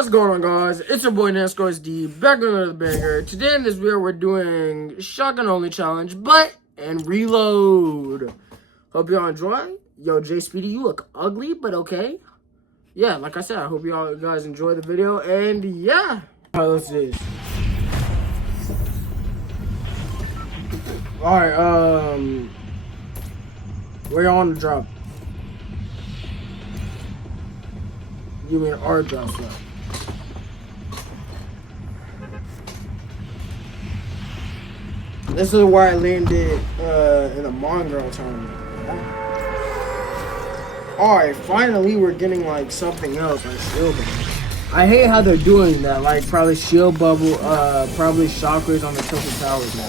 What's going on, guys? It's your boy NASCAR D back with another banger. Today in this video we're doing shotgun only challenge, but and reload. Hope y'all enjoy. Yo, J Speedy, you look ugly, but okay. Yeah, like I said, I hope y'all guys enjoy the video, and yeah. Alright, let's do this. Alright, where y'all on the drop? You mean our drop stuff? This is where I landed in a Mongrel tournament. Alright, finally we're getting like something else, like shield bubble. I hate how they're doing that, like probably shield bubble, probably shockwaves on the tilted towers now.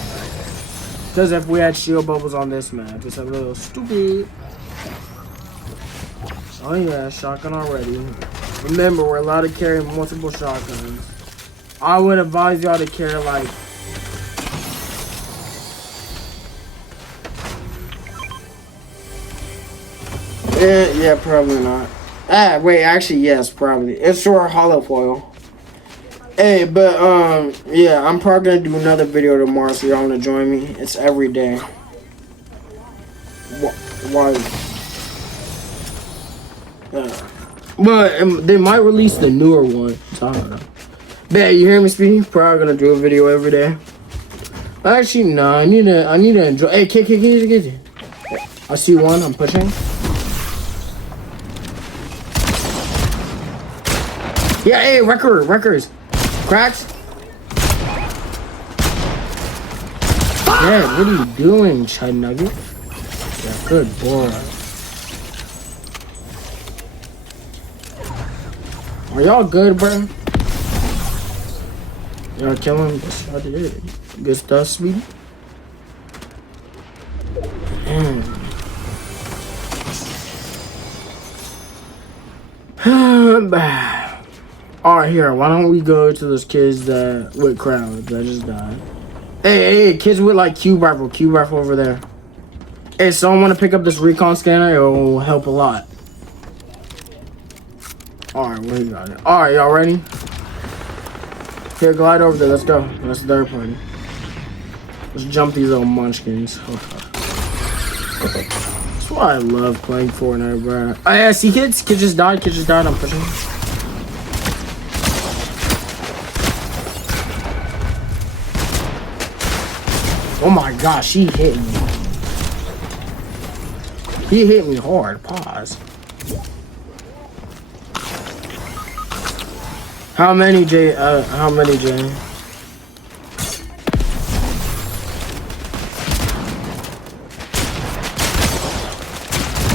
Because if we had shield bubbles on this map, it's a little stupid. Oh yeah, shotgun already. Remember, we're allowed to carry multiple shotguns. I would advise y'all to carry like yeah, probably not. Wait, actually, yes, probably. It's for hollow foil. Hey, but, yeah, I'm probably gonna do another video tomorrow, so y'all wanna join me? It's every day. Why? But they might release the newer one, so I don't know. Bet, you hear me, Speedy? Probably gonna do a video every day. Actually, no, I need to enjoy. Hey, kid, I see one, I'm pushing. Yeah, hey, wreckers. Cracks. Yeah, what are you doing, Chud Nugget? Yeah, good boy. Are y'all good, bro? Y'all kill him? Yes, I did. Good stuff, Speedy. Alright, here, why don't we go to those kids that with crowds that just died? Hey, kids with like cube rifle over there. Hey, someone want to pick up this recon scanner? It will help a lot. Alright, where you got it? Alright, y'all ready? Here, glide over there, let's go. That's the third party. Let's jump these little munchkins. That's why I love playing Fortnite, bro. Oh, yeah, see kids? Kids just died, I'm pushing. Oh my gosh, he hit me. He hit me hard. Pause. How many, Jay?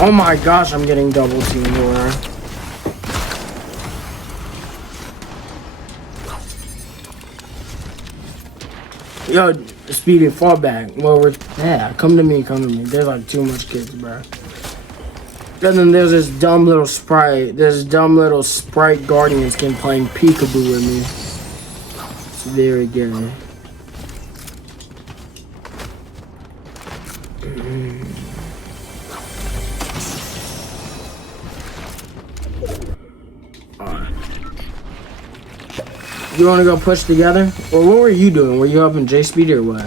Oh my gosh, I'm getting double teamed here. Yo, Speedy, fall back. Well, yeah, come to me. There's like too much kids, bro. And then there's this dumb little sprite. Guardian skin playing peekaboo with me. It's very gay. Alright. You wanna go push together? Or what were you doing? Were you helping J Speedy or what?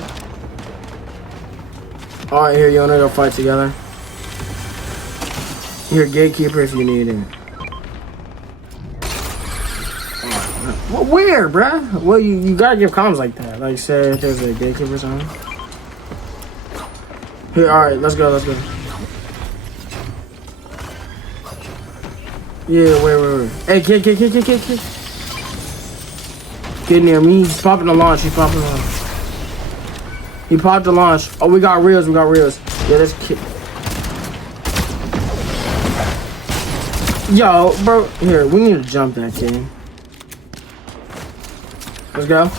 Alright, here, you wanna go fight together? Here, gatekeeper if you need it. Well, where, bruh? Well, you gotta give comms like that. Like, say if there's a gatekeeper or something. Here, alright, let's go. Yeah, wait. Hey, kid. Get near me. He's popping the launch. He popped the launch. Oh, we got reels. Yeah, this kid. Yo, bro, here, we need to jump that kid. Let's go.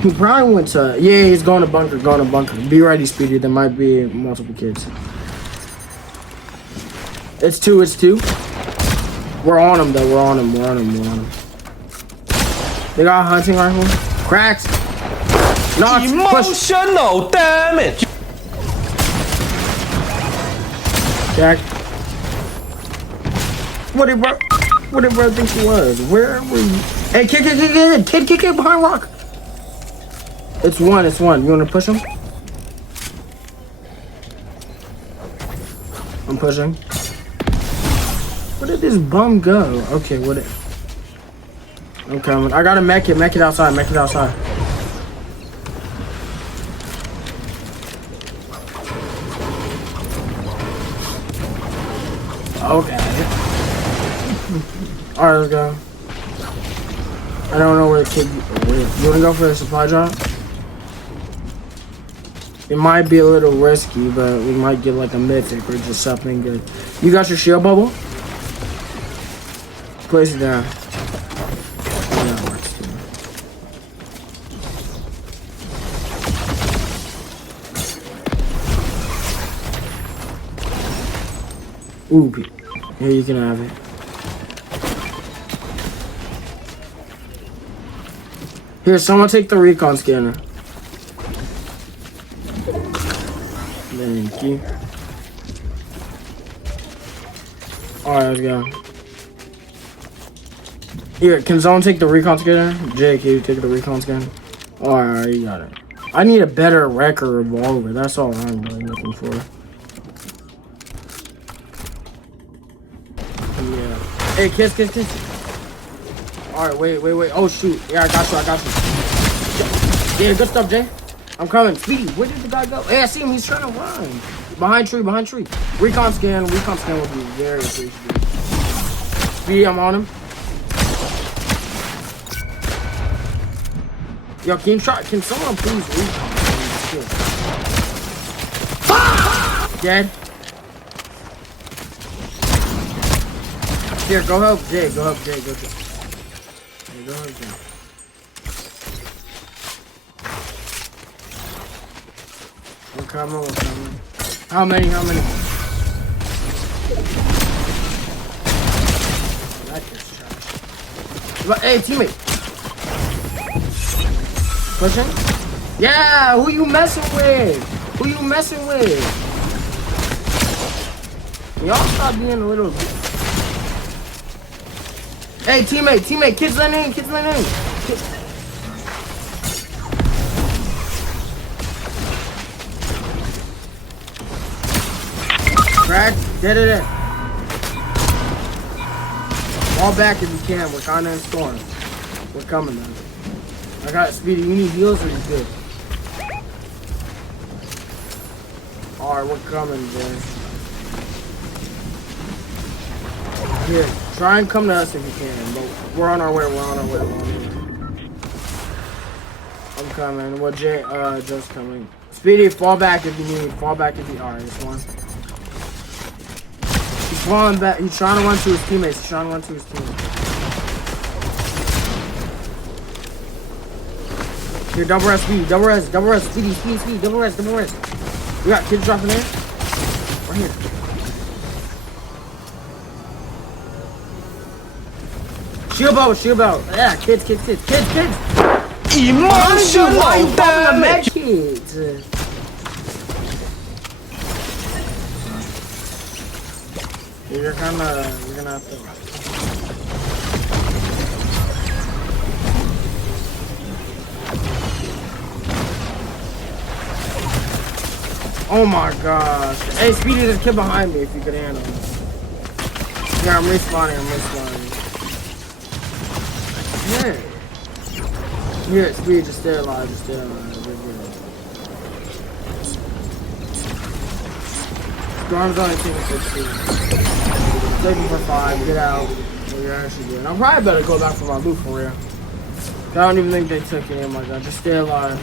He probably went to, yeah, he's going to bunker. Be ready, Speedy, there might be multiple kids. It's two. We're on him, though, we're on him. They got a hunting rifle. Cracks. No, Emotional damage. Jack. What, bro? What did bro think he was? Where were you? Hey, kid, behind rock. It's one. You wanna push him? I'm pushing. Where did this bum go? Okay, what it? I'm coming. I gotta mech it outside, Okay. Alright, let's go. I don't know where the kid. You wanna go for the supply drop? It might be a little risky, but we might get like a mythic or just something good. You got your shield bubble? Place it down. Yeah, it works too. Ooh, here you can have it. Here, someone take the recon scanner. Thank you. Alright, let's go. Here, can someone take the recon scanner? Jay, can you take the recon scanner? Alright, you got it. I need a better wrecker revolver. That's all I'm really looking for. Yeah. Hey, kiss. Alright, wait. Oh, shoot. Yeah, I got you. Yeah, good stuff, Jay. I'm coming. Speedy, where did the guy go? Hey, I see him. He's trying to run. Behind tree. Recon scan would be very appreciated. Speedy, I'm on him. Yo, can someone please recon? Dead. Here, go help Jay. Go help Jay. We're coming. How many? That's just trash. But, hey, teammate. Pushing? Yeah, who you messing with? Y'all stop being a little... Hey, teammate, kids let in. Crack, dead. Fall back if you can. We're kinda in storm. We're coming, man. I got Speedy. You need heals or you good? Alright, we're coming, man. Here, try and come to us if you can. But we're on our way. I'm coming. Well, Jay, just coming. Speedy, fall back if you need. Alright, this one. He's falling back. He's trying to run to his teammates. Here, double rest, Speedy, double rest. We got kids dropping in. Right here. Shield belt. Yeah, kids. Emotional damage. Kids. You're gonna have to. Oh my gosh. Hey, Speedy, there's a kid behind me if you could handle him. Yeah, I'm respawning. Here, Speedy, just stay alive. We're good. Storm's only taking 16. Taking for 5, get out. We're actually good. I'm probably better go back for my loot for real. I don't even think they took it. Oh my god, just stay alive.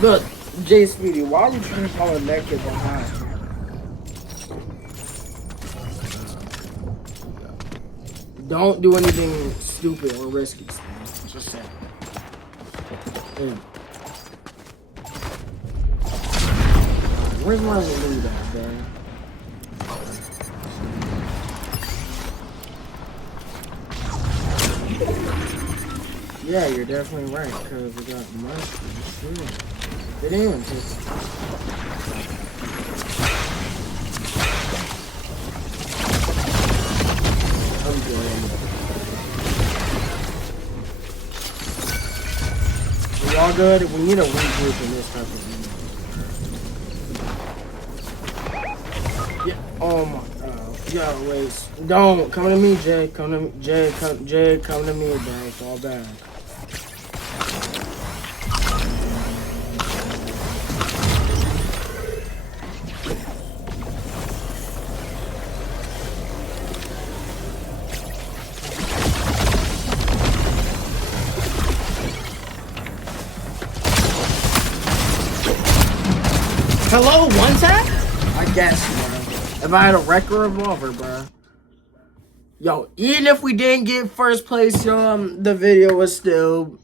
Look. Jay Speedy, why are you trying to call a naked behind? Don't do anything stupid or risky. Just say. Where's my lead at, man? Yeah, you're definitely right, because we got mushrooms. Get in. I'm good. We all good? We need a regroup in this type of game. Yeah. Oh my. Yo, wait. Don't come to me, Jay. Come to me, Jay. Come to me, bro. It's all bad. Hello, one tap? I guess, bro. If I had a record revolver, bro. Yo, even if we didn't get first place, the video was still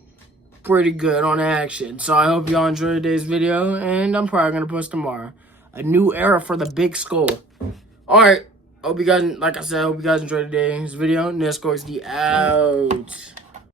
pretty good on action. So I hope y'all enjoyed today's video, and I'm probably gonna post tomorrow. A new era for the big skull. Alright. Hope you guys, like I said, hope you guys enjoyed today's video. Nesco's the out.